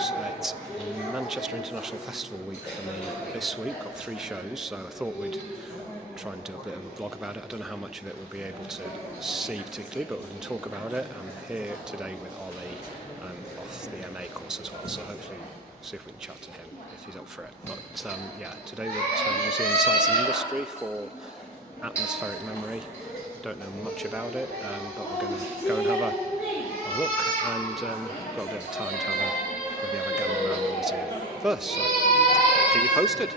yourselves. It's Manchester International Festival week for me this week. Got 3 shows, so I thought we'd try and do a bit of a blog about it. I don't know how much of it we'll be able to see particularly, but we can talk about it. I'm here today with Ollie off the MA course as well, so hopefully see if we can chat to him if he's up for it. But today we're at Museum of Science and Industry for atmospheric memory. Don't know much about it, but we're going to go and have a look, and got a bit of time to maybe have a gander around the museum first, so keep you posted.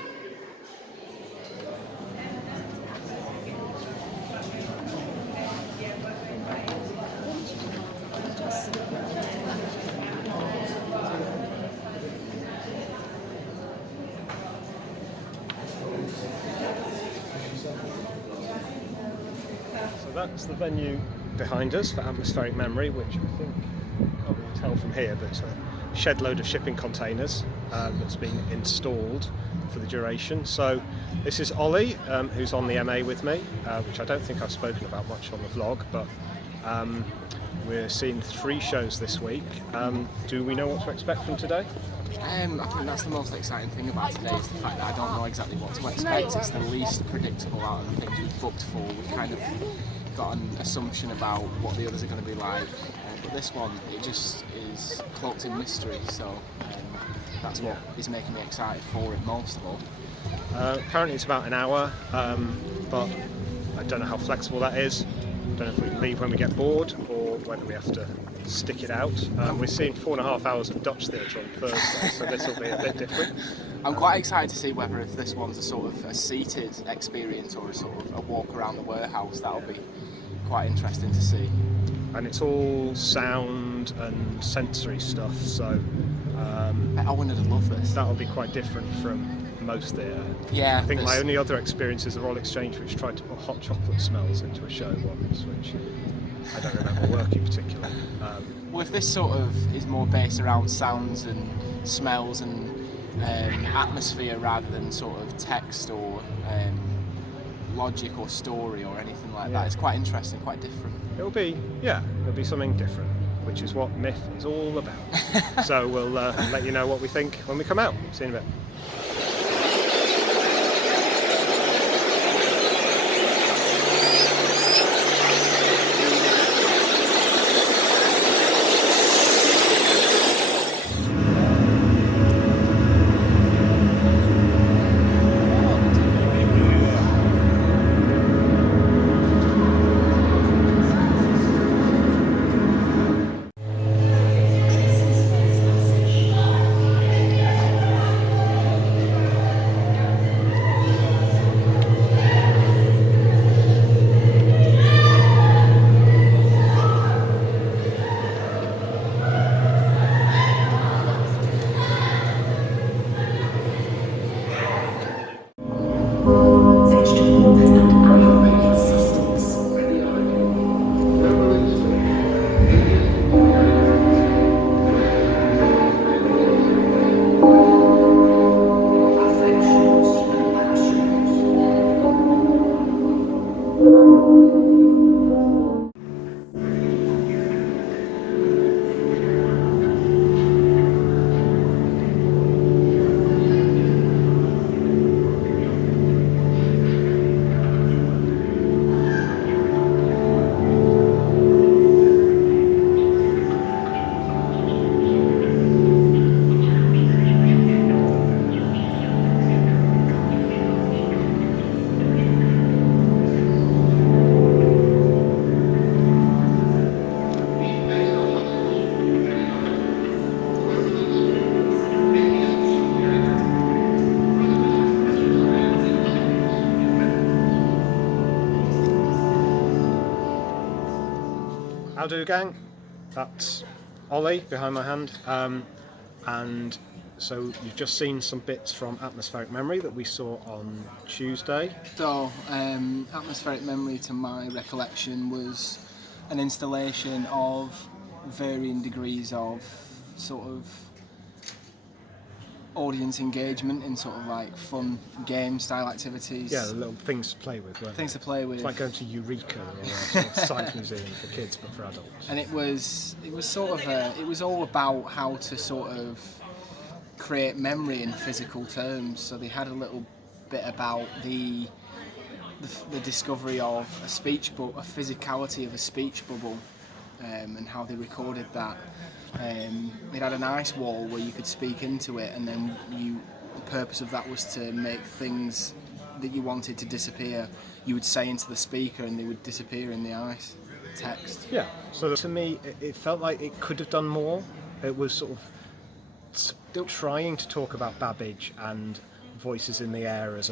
So that's the venue behind us for atmospheric memory, which I think you can't really tell from here, but it's a shed load of shipping containers that's been installed for the duration. So this is Ollie, who's on the MA with me, which I don't think I've spoken about much on the vlog, but we're seeing 3 shows this week. Do we know what to expect from today? I think that's the most exciting thing about today, is the fact that I don't know exactly what to expect. It's the least predictable out of the things we've booked for. We've kind of got an assumption about what the others are going to be like, but this one, it just is cloaked in mystery, so that's what is making me excited for it most of all. Apparently it's about an hour, but I don't know how flexible that is. I don't know if we can leave when we get bored or whether we have to stick it out. We're seeing 4.5 hours of Dutch theatre on Thursday, so this will be a bit different. I'm quite excited to see whether if this one's a sort of a seated experience or a sort of a walk around the warehouse. That'll be quite interesting to see. And it's all sound and sensory stuff, so I wouldn't have loved this. That'll be quite different from most theatre. Yeah, I think my only other experience is the Royal Exchange, which tried to put hot chocolate smells into a show once, which I don't remember working particularly. Well, if this sort of is more based around sounds and smells and atmosphere rather than sort of text or logic or story or anything like that, it's quite interesting, quite different. It'll be something different, which is what MIFF is all about. So we'll let you know what we think when we come out. See you in a bit. How do, gang? That's Ollie behind my hand, and so you've just seen some bits from Atmospheric Memory that we saw on Tuesday. So, Atmospheric Memory, to my recollection, was an installation of varying degrees of sort of audience engagement in sort of like fun game style activities. Yeah, the little things to play with, weren't Things to play with. It's like going to Eureka or a sort of science museum for kids, but for adults. And it was sort of it was all about how to sort of create memory in physical terms. So they had a little bit about the discovery of a physicality of a speech bubble, and how they recorded that. They had an ice wall where you could speak into it, and then the purpose of that was to make things that you wanted to disappear, you would say into the speaker and they would disappear in the ice text. Yeah, so to me it felt like it could have done more. It was sort of still trying to talk about Babbage and voices in the air as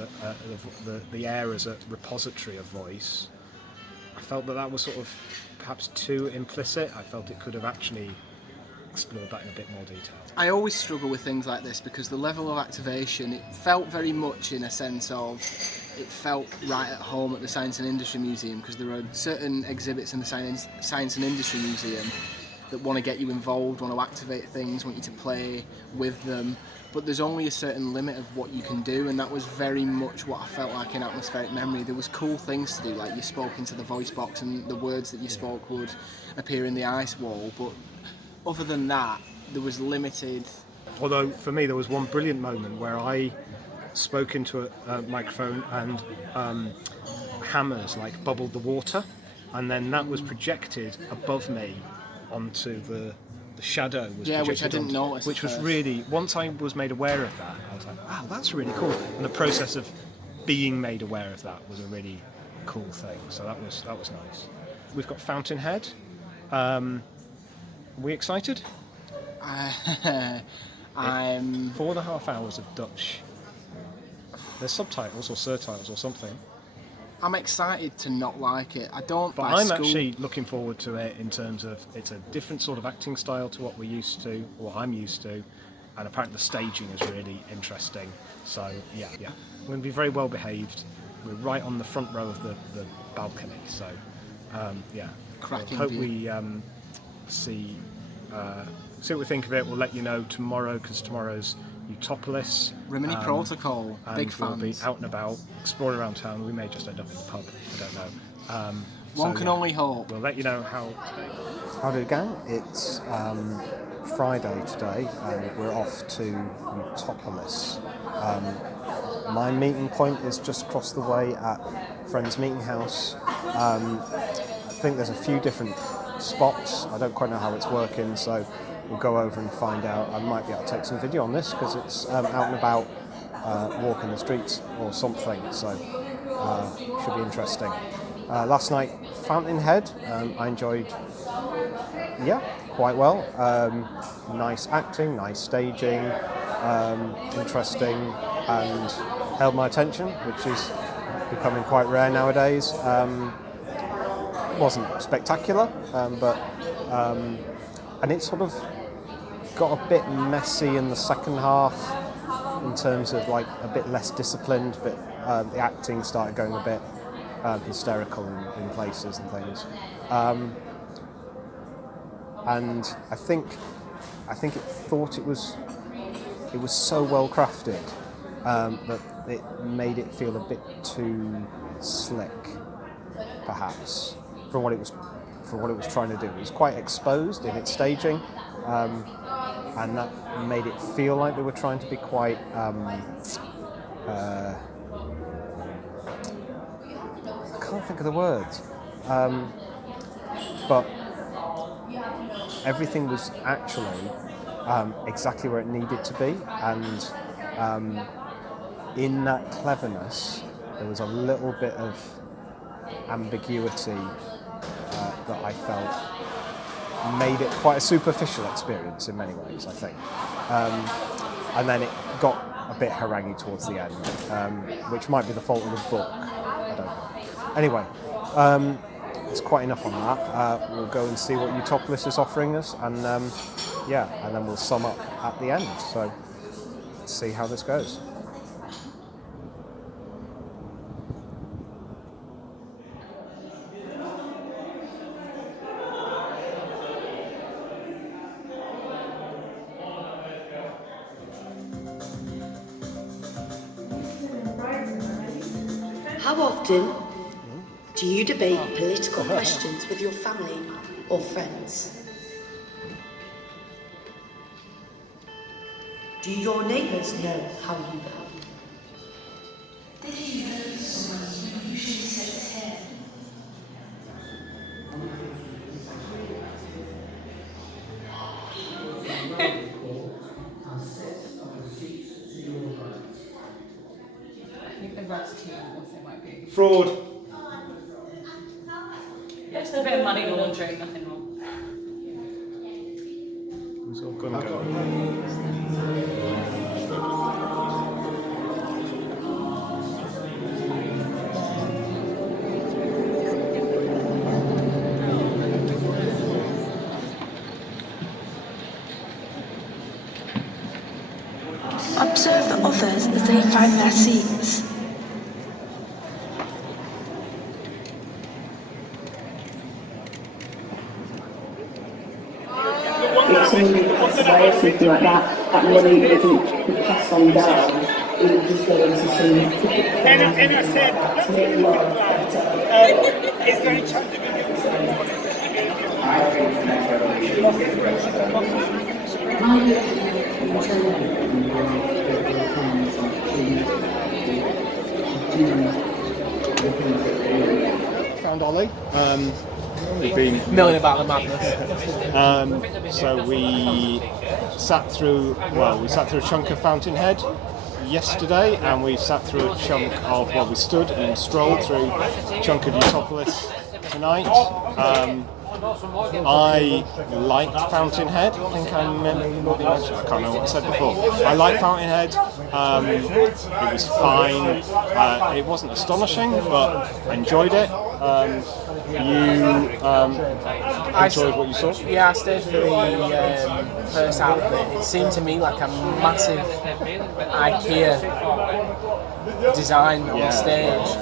the air as a repository of voice. I felt that was sort of perhaps too implicit. I felt it could have actually explored that in a bit more detail. I always struggle with things like this because the level of activation, it felt very much in a sense of, it felt right at home at the Science and Industry Museum, because there are certain exhibits in the Science and Industry Museum that want to get you involved, want to activate things, want you to play with them, but there's only a certain limit of what you can do, and that was very much what I felt like in Atmospheric Memory. There was cool things to do, like you spoke into the voice box and the words that you spoke would appear in the ice wall, but other than that, there was limited. Although for me there was one brilliant moment where I spoke into a microphone and hammers like bubbled the water, and then that was projected above me onto the shadow was projected which I didn't notice. Which was really, once I was made aware of that, I was like, wow, that's really cool. And the process of being made aware of that was a really cool thing. So that was nice. We've got Fountainhead. Are we excited? I'm 4.5 hours of Dutch. There's subtitles or surtitles or something. I'm excited to not like it. I don't. But I'm actually looking forward to it in terms of it's a different sort of acting style to what we're used to, or I'm used to, and apparently the staging is really interesting. So yeah, we're going to be very well behaved. We're right on the front row of the balcony. So cracking hope view. we see what we think of it. We'll let you know tomorrow, because tomorrow's Utopolis. Rimini Protocol, and big we'll fans. be out and about, exploring around town. We may just end up in the pub, I don't know. One can only hope. We'll let you know how do it go. It's Friday today, and we're off to Utopolis. My meeting point is just across the way at Friends Meeting House. I think there's a few different spots. I don't quite know how it's working, so we'll go over and find out. I might be able to take some video on this because it's out and about, walking the streets or something, so should be interesting. Last night, Fountainhead, I enjoyed, quite well. Nice acting, nice staging, interesting, and held my attention, which is becoming quite rare nowadays. Wasn't spectacular, and it sort of got a bit messy in the second half in terms of like a bit less disciplined, but the acting started going a bit hysterical in places and things. And I think it thought it was so well crafted that it made it feel a bit too slick, perhaps, for what it was trying to do. It was quite exposed in its staging, and that made it feel like they were trying to be quite I can't think of the words, but everything was actually exactly where it needed to be, and in that cleverness there was a little bit of ambiguity that I felt made it quite a superficial experience in many ways, I think. And then it got a bit haranguey towards the end, which might be the fault of the book, I don't know. Anyway, it's quite enough on that. We'll go and see what Utopolis is offering us, and and then we'll sum up at the end. So let's see how this goes. How often do you debate political questions with your family or friends? Do your neighbours know how you vote? Fraud. Yeah, just a bit of money laundering, nothing wrong. It's all gonna go. Observe the others as they find their seats. If somebody passed away or something like that, that money wouldn't be passed on down. It would just go into some And I said, to make the world better. is there any chance of you getting some more? I think the next revolution is the Found Ollie. We've been Milling about the madness. So we sat through a chunk of Fountainhead yesterday, and we sat through a chunk of, we stood and strolled through a chunk of Utopolis tonight. I liked Fountainhead. I think I mentioned, I can't remember what I said before. I liked Fountainhead. It was fine. It wasn't astonishing, but I enjoyed it. You enjoyed what you saw? Yeah, I stayed for the first half of it. It seemed to me like a massive IKEA design on the stage,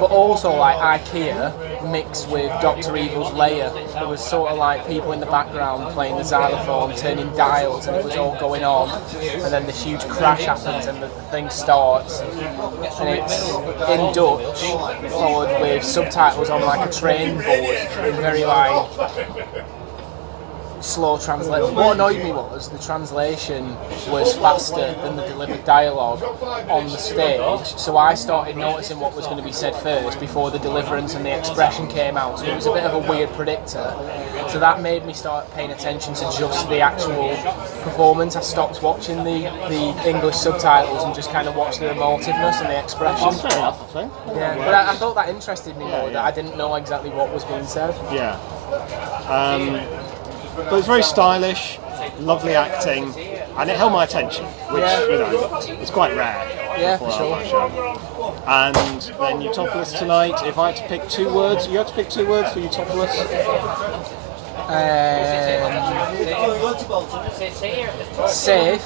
but also like IKEA mixed with Dr. Evil's lair. There was sort of like people in the background playing the xylophone, turning dials, and it was all going on, and then this huge crash happens and the thing starts, and it's in Dutch followed with subtitles on like a train board in very like slow translation. What annoyed me was the translation was faster than the delivered dialogue on the stage, so I started noticing what was going to be said first before the deliverance and the expression came out, so it was a bit of a weird predictor. So that made me start paying attention to just the actual performance. I stopped watching the English subtitles and just kind of watched the emotiveness and the expression. That's fair enough, I think. Yeah, but I thought that interested me more, that I didn't know exactly what was being said. Yeah. But it's very stylish, lovely acting, and it held my attention, which, is quite rare. Yeah, for sure. My show. And then Utopolis tonight, if I had to pick 2 words, you had to pick 2 words for Utopolis? Safe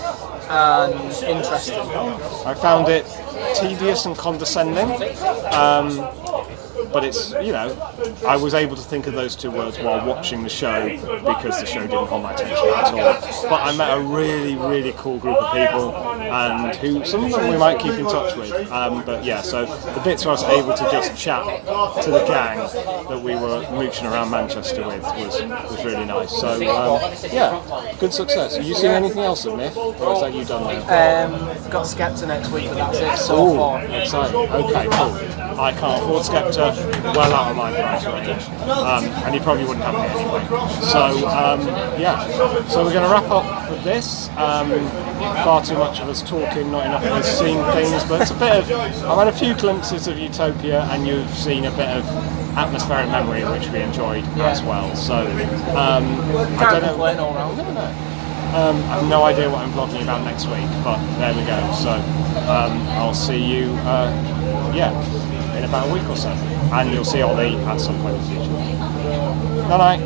and interesting. I found it tedious and condescending. But it's, I was able to think of those 2 words while watching the show because the show didn't hold my attention at all. But I met a really, really cool group of people, and who some of them we might keep in touch with. But yeah, so the bits where I was able to just chat to the gang that we were mooching around Manchester with was really nice. So yeah, good success. Have you seen anything else at MIFF, or is that you done now? Got Skepta next week, but that's it so far. Exciting. Okay, cool. I can't afford Skepta, well out of my price range, and he probably wouldn't have me anyway. So yeah, so we're going to wrap up for this. Far too much of us talking, not enough of us seeing things, but it's a bit of, I've had a few glimpses of Utopia, and you've seen a bit of atmospheric memory, which we enjoyed as well. So I don't know. All around. I have no idea what I'm vlogging about next week, but there we go. So I'll see you, in about a week or so, and you'll see Ollie at some point in the future. Night night.